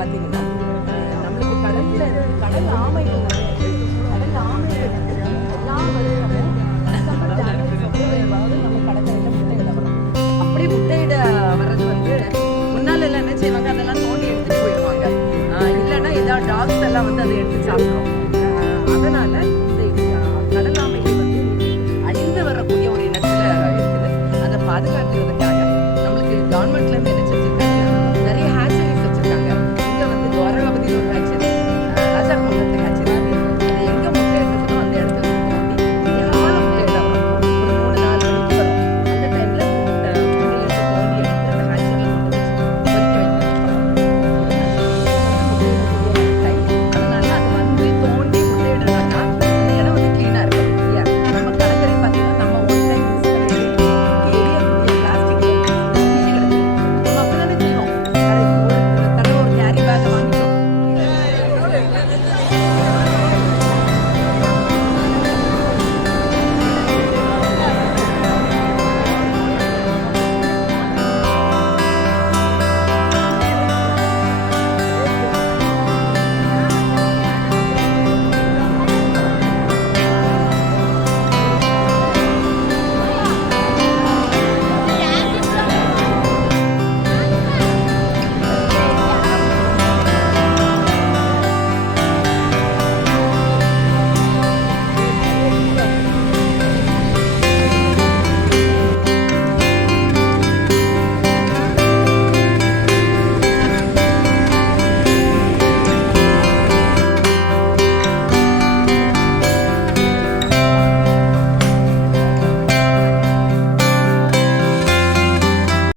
பார்த்தீங்கன்னா நம்மளுக்கு கடலில் கடல் அப்படி முட்டையிட வர்றது வந்து முன்னால் எல்லாம் செய்வாங்க? அதெல்லாம் தோண்டி எடுத்துகிட்டு போயிடுவாங்க. இல்லைன்னா ஏதாவது டாக்ஸ் எல்லாம் வந்து அதை எடுத்து சாப்பிட்றோம் அதனால் இந்த கடலாமை வந்து அழிந்து வரக்கூடிய ஒரு இனத்தில் இருக்குது. அதை பாதுகாக்கிறதுக்காக நம்மளுக்கு கவர்மெண்ட்லேருந்து Bye.